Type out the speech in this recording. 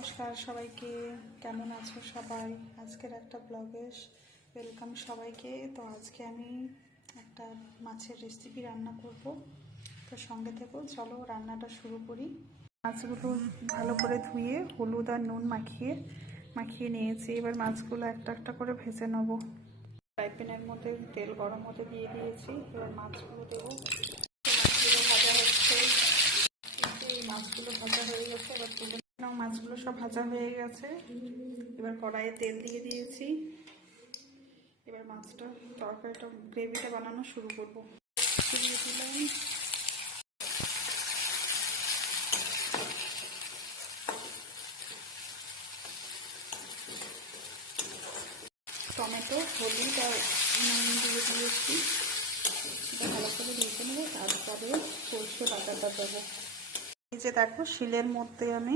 নমস্কার সবাইকে, কেমন আছো সবাই? আজকের একটা ব্লগে ওয়েলকাম সবাইকে। তো আজকে আমি একটা মাছের রেসিপি রান্না করব, তো সঙ্গে থেকো, চলো রান্নাটা শুরু করি। মাছগুলো ভালো করে ধুয়ে হলুদ আর নুন মাখিয়ে নিয়েছি। এবার মাছগুলো একটা একটা করে ভেজে নেবো। ফ্রাই প্যানের মধ্যে তেল গরম হতে দিয়ে দিয়েছি। এবার মাছগুলো দেবো। মাছগুলো ভাজা হচ্ছে, এই মাছগুলো ভাজা হয়ে গেছে। এবার তুলে নাও। মাছগুলো সব ভাজা হয়ে গেছে। এবার কড়াইয়ে তেল দিয়ে দিয়েছি। এবার মাছটা তরকারিটা গ্রেভিটা বানানো শুরু করব। দিয়ে দিলাম টমেটো, হলুদ আর নুন দিয়ে দিয়েছি। এটা ভালো করে ভেজে নেবো, তারপরে সরষে বাটাটা দেবো। এই যে দেখো, শিলের মধ্যে আমি